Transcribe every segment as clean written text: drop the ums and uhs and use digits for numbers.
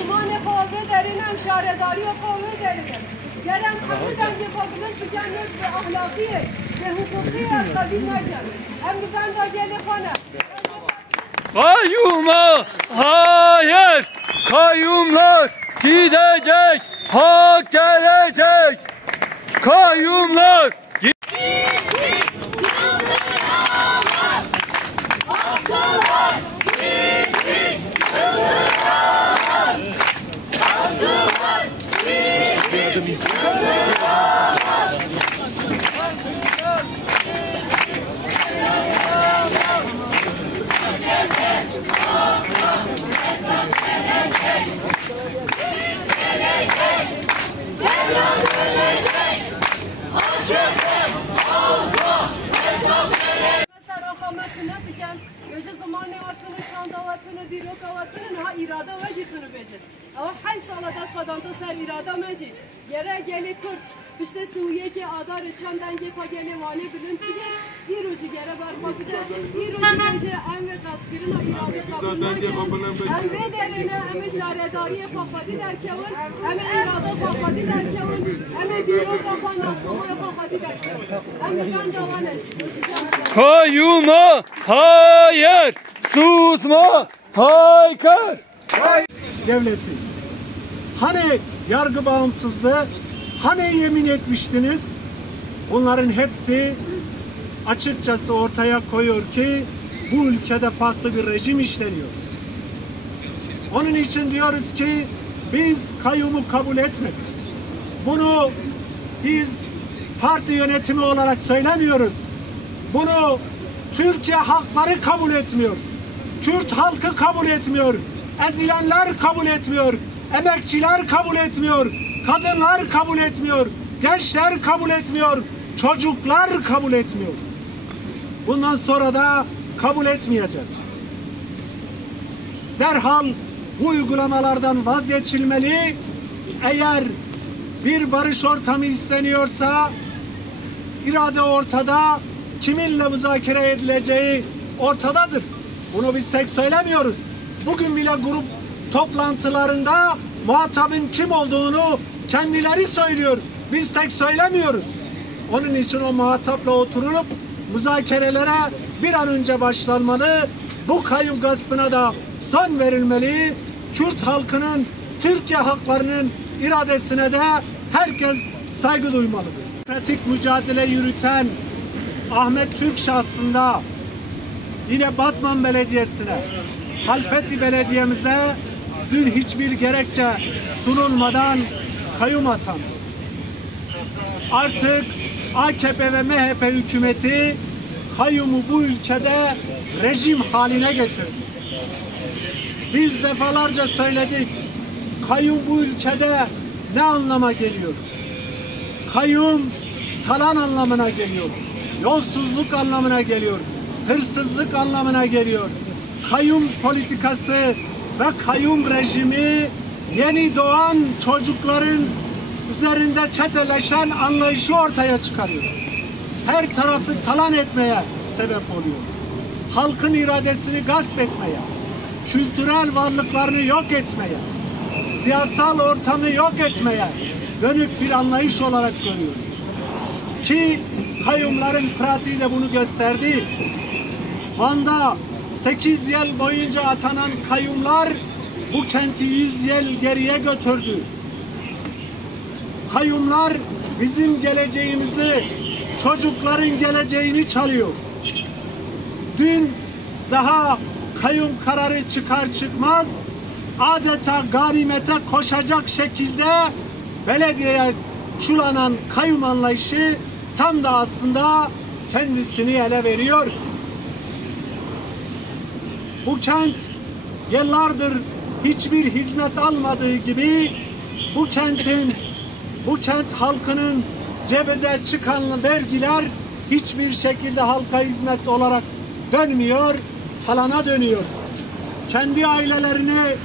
Osmanlı kavve derinen şaredari kavve derinen. Gelen kamudan yapabilen tükenmez ve ahlakiye ve hukuki asabine gelir. Hem sen de gelip bana. Kayyuma hayır, kayyumlar gidecek, hak gelecek, kayyumlar Öce zamanı atını, çanda atını, birok atını, ha irada veci tını beci. Ama hay sala das fadanta ser irada meci. Yere geli kurt, işte Suriye ki adar çandan gepa geli vali bilintiye. Bir ucu gere barma bize, bir ucu bece emre kaspirin ha irada kapına. Emre derine eme şaredariye papadi derkevun, eme irada papadi derkevun, eme birok kapan aslamaya papadi derkevun. Eme ben davan eşit. kayyuma hayır, susma haykır. Devleti. Hani yargı bağımsızlığı, hani yemin etmiştiniz? Bunların hepsi açıkçası ortaya koyuyor ki bu ülkede farklı bir rejim işleniyor. Onun için diyoruz ki biz kayyumu kabul etmedik. Bunu biz parti yönetimi olarak söylemiyoruz. Bunu Türkiye halkları kabul etmiyor. Kürt halkı kabul etmiyor. Ezilenler kabul etmiyor. Emekçiler kabul etmiyor. Kadınlar kabul etmiyor. Gençler kabul etmiyor. Çocuklar kabul etmiyor. Bundan sonra da kabul etmeyeceğiz. Derhal bu uygulamalardan vazgeçilmeli. Eğer bir barış ortamı isteniyorsa irade ortada, kiminle müzakere edileceği ortadadır. Bunu biz tek söylemiyoruz. Bugün bile grup toplantılarında muhatabın kim olduğunu kendileri söylüyor. Biz tek söylemiyoruz. Onun için o muhatapla oturulup müzakerelere bir an önce başlanmalı. Bu kayyum gaspına da son verilmeli. Kürt halkının, Türkiye halklarının iradesine de herkes saygı duymalıdır. Pratik mücadele yürüten Ahmet Türk şahsında yine Batman Belediyesi'ne, Halfeti Belediye'mize dün hiçbir gerekçe sunulmadan kayyum atandı. Artık AKP ve MHP hükümeti kayyumu bu ülkede rejim haline getirdi. Biz defalarca söyledik, kayyum bu ülkede ne anlama geliyor? Kayyum talan anlamına geliyor, yolsuzluk anlamına geliyor, hırsızlık anlamına geliyor. Kayyum politikası ve kayyum rejimi yeni doğan çocukların üzerinde çeteleşen anlayışı ortaya çıkarıyor. Her tarafı talan etmeye sebep oluyor. Halkın iradesini gasp etmeye, kültürel varlıklarını yok etmeye, siyasal ortamı yok etmeye dönük bir anlayış olarak görüyoruz. Ki kayyumların pratiği de bunu gösterdi. Van'da 8 yıl boyunca atanan kayyumlar bu kenti 100 yıl geriye götürdü. Kayyumlar bizim geleceğimizi, çocukların geleceğini çalıyor. Dün daha kayyum kararı çıkar çıkmaz adeta ganimete koşacak şekilde belediyeye çulanan kayyum anlayışı tam da aslında kendisini ele veriyor. Bu kent yıllardır hiçbir hizmet almadığı gibi bu kent halkının cebinde çıkan vergiler hiçbir şekilde halka hizmet olarak dönmüyor, talana dönüyor. Kendi ailelerini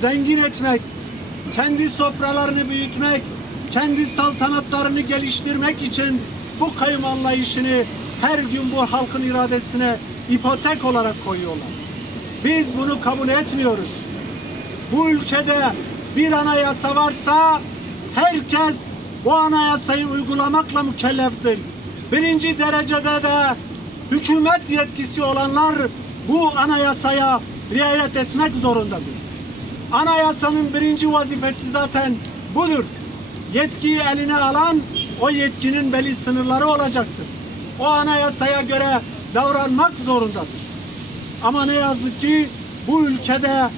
zengin etmek, kendi sofralarını büyütmek, kendi saltanatlarını geliştirmek için bu kayyum anlayışını her gün bu halkın iradesine ipotek olarak koyuyorlar. Biz bunu kabul etmiyoruz. Bu ülkede bir anayasa varsa herkes bu anayasayı uygulamakla mükelleftir. Birinci derecede de hükümet yetkisi olanlar bu anayasaya riayet etmek zorundadır. Anayasanın birinci vazifesi zaten budur. Yetkiyi eline alan o yetkinin belli sınırları olacaktır. O anayasaya göre davranmak zorundadır. Ama ne yazık ki bu ülkede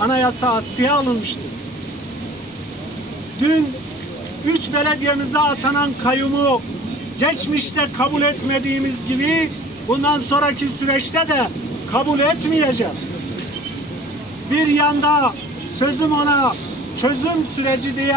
anayasa askıya alınmıştır. Dün 3 belediyemize atanan kayyumu geçmişte kabul etmediğimiz gibi bundan sonraki süreçte de kabul etmeyeceğiz. Bir yanda sözüm ona çözüm süreci diye